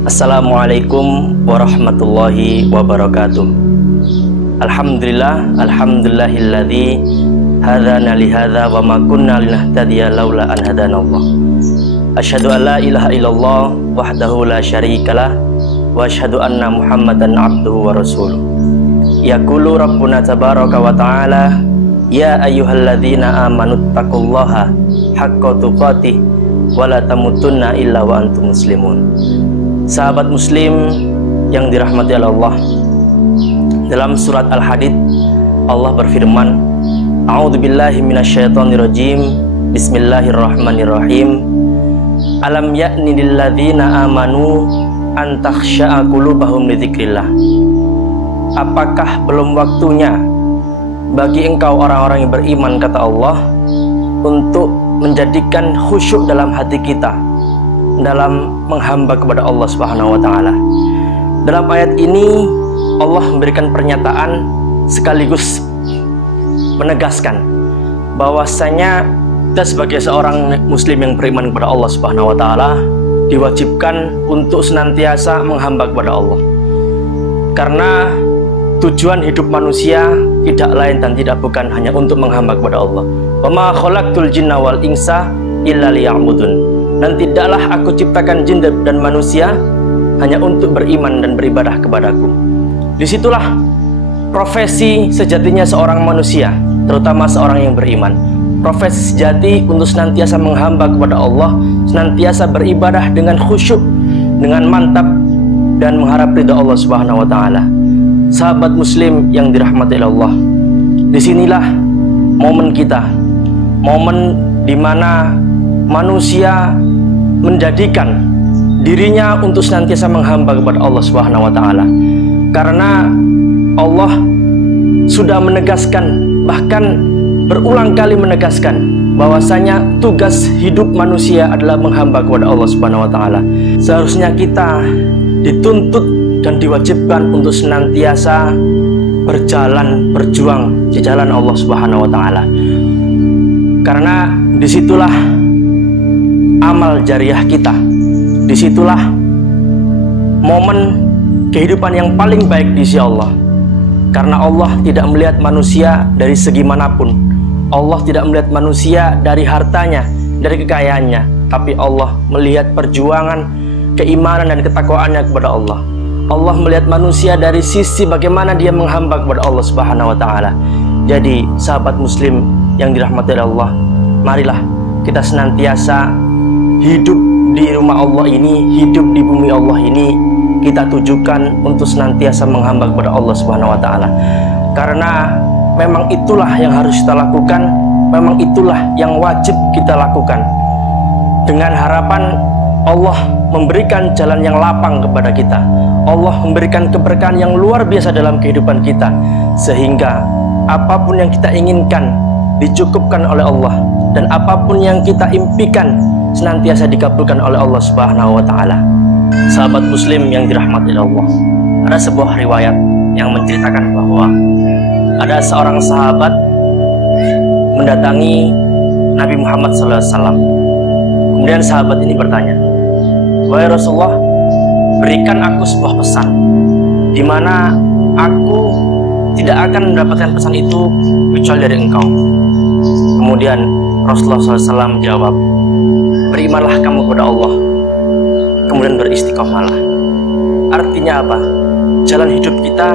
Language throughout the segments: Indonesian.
Assalamualaikum warahmatullahi wabarakatuh. Alhamdulillahilladzi hadana lihadza wa ma kunna linahtadiya laula an hadanallah. Asyhadu an la ilaha illallah wahdahu la syarikalah wa asyhadu anna Muhammadan abduhu wa rasuluh. Yaqulu rabbuna tabaraka wa ta'ala, ya ayyuhalladzina amanu taqullaha haqqa tuqatih wa la tamutunna illa wa antum muslimun. Sahabat muslim yang dirahmati Allah, dalam surat Al-Hadid Allah berfirman, A'udzubillahi minasyaitonirrajim, Bismillahirrahmanirrahim. Alam ya'ni lilladzina amanu an takhsha'a qulubahum lidzikrillah. Apakah belum waktunya bagi engkau orang-orang yang beriman, kata Allah, untuk menjadikan khusyuk dalam hati kita dalam menghamba kepada Allah Subhanahu wa taala. Dalam ayat ini Allah memberikan pernyataan sekaligus menegaskan bahwasanya kita sebagai seorang muslim yang beriman kepada Allah Subhanahu wa taala diwajibkan untuk senantiasa menghamba kepada Allah. Karena tujuan hidup manusia tidak lain dan tidak bukan hanya untuk menghamba kepada Allah. Wa ma khalaqtul jinna wal insa illa liya'budun. Dan tidaklah aku ciptakan jin dan manusia hanya untuk beriman dan beribadah kepadaku. Disitulah profesi sejatinya seorang manusia, terutama seorang yang beriman. Profesi sejati untuk senantiasa menghamba kepada Allah, senantiasa beribadah dengan khusyuk, dengan mantap, dan mengharap ridha Allah Subhanahu wa taala. Sahabat muslim yang dirahmati Allah, disinilah momen kita, momen di mana manusia menjadikan dirinya untuk senantiasa menghamba kepada Allah Subhanahu wa taala. Karena Allah sudah menegaskan, bahkan berulang kali menegaskan bahwasanya tugas hidup manusia adalah menghamba kepada Allah Subhanahu wa taala. Seharusnya kita dituntut dan diwajibkan untuk senantiasa berjuang di jalan Allah Subhanahu wa taala. Karena disitulah amal jariah kita, disitulah momen kehidupan yang paling baik di sisi Allah. Karena Allah tidak melihat manusia dari segi manapun, Allah tidak melihat manusia dari hartanya, dari kekayaannya, tapi Allah melihat perjuangan, keimanan dan ketakwaannya kepada Allah. Allah melihat manusia dari sisi bagaimana dia menghamba kepada Allah Subhanahu wa taala. Jadi sahabat muslim yang dirahmati Allah, marilah kita senantiasa hidup di rumah Allah ini, hidup di bumi Allah ini, kita tujukan untuk senantiasa menghamba kepada Allah Subhanahu wa taala. Karena memang itulah yang harus kita lakukan, memang itulah yang wajib kita lakukan. Dengan harapan Allah memberikan jalan yang lapang kepada kita, Allah memberikan keberkahan yang luar biasa dalam kehidupan kita, sehingga apapun yang kita inginkan dicukupkan oleh Allah, dan apapun yang kita impikan senantiasa dikabulkan oleh Allah Subhanahu wa taala. Sahabat muslim yang dirahmati Allah, ada sebuah riwayat yang menceritakan bahwa ada seorang sahabat mendatangi Nabi Muhammad SAW. Kemudian sahabat ini bertanya, wahai Rasulullah, berikan aku sebuah pesan di mana aku tidak akan mendapatkan pesan itu kecuali dari engkau. Kemudian Rasulullah SAW menjawab, berimanlah kamu kepada Allah, kemudian beristiqomalah. Artinya apa? Jalan hidup kita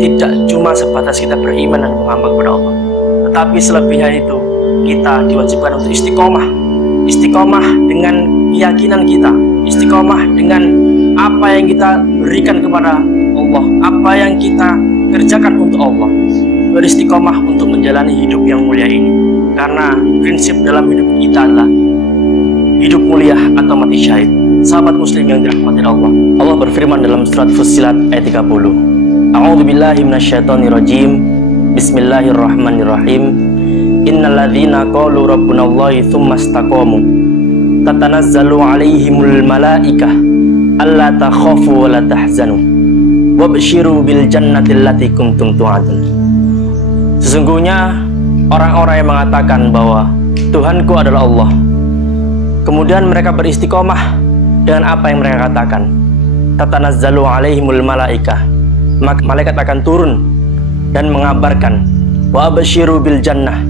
tidak cuma sebatas kita beriman dan menghamba kepada Allah, tetapi selebihnya itu kita diwajibkan untuk istiqomah. Istiqomah dengan keyakinan kita, istiqomah dengan apa yang kita berikan kepada Allah, apa yang kita kerjakan untuk Allah. Beristiqomah untuk menjalani hidup yang mulia ini. Karena prinsip dalam hidup kita adalah hidup mulia atau mati syahid. Sahabat muslim yang dirahmati Allah, Allah berfirman dalam surat Fussilat ayat 30, A'udzubillahi minasyaitonirrajim, Bismillahirrahmanirrahim. Innalladzina qalu rabbunallahi tsumma istaqamu tatanazzalu alaihimul malaikah alla takhafu wa la tahzanu wabshiru bil jannati allati kuntum tu'adun. Sesungguhnya orang-orang yang mengatakan bahwa Tuhanku adalah Allah, kemudian mereka beristiqomah dengan apa yang mereka katakan, tatanazzalu alaihimul malaikah, maka malaikat akan turun dan mengabarkan, wa absyiru bil jannah,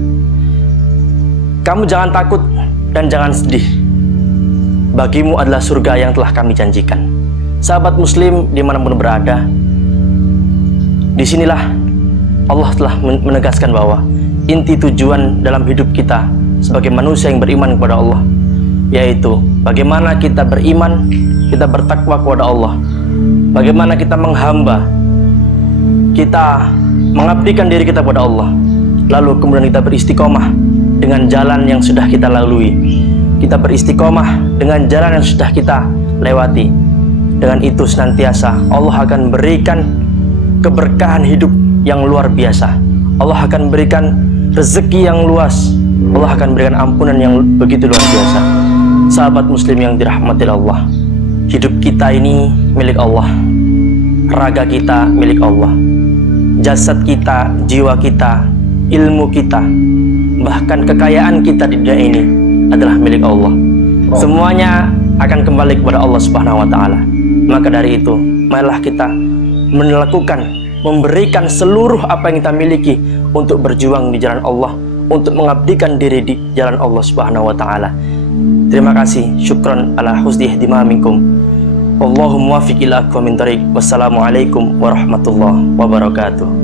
kamu jangan takut dan jangan sedih, bagimu adalah surga yang telah kami janjikan. Sahabat muslim dimanapun berada, disinilah Allah telah menegaskan bahwa inti tujuan dalam hidup kita sebagai manusia yang beriman kepada Allah, yaitu bagaimana kita beriman, kita bertakwa kepada Allah, bagaimana kita menghamba, kita mengabdikan diri kita kepada Allah, lalu kemudian kita beristiqomah dengan jalan yang sudah kita lalui, kita beristiqomah dengan jalan yang sudah kita lewati. Dengan itu senantiasa Allah akan berikan keberkahan hidup yang luar biasa, Allah akan berikan rezeki yang luas, Allah akan berikan ampunan yang begitu luar biasa. Sahabat muslim yang dirahmati Allah, hidup kita ini milik Allah, raga kita milik Allah, jasad kita, jiwa kita, ilmu kita, bahkan kekayaan kita di dunia ini adalah milik Allah. Semuanya akan kembali kepada Allah Subhanahu wa Ta'ala. Maka dari itu, marilah kita melakukan, memberikan seluruh apa yang kita miliki untuk berjuang di jalan Allah, untuk mengabdikan diri di jalan Allah Subhanahu wa Ta'ala. Terima kasih, syukran ala husni ihtimamikum. Wallahu muwaffiq ila aqwamit thoriq. Wassalamualaikum warahmatullahi wabarakatuh.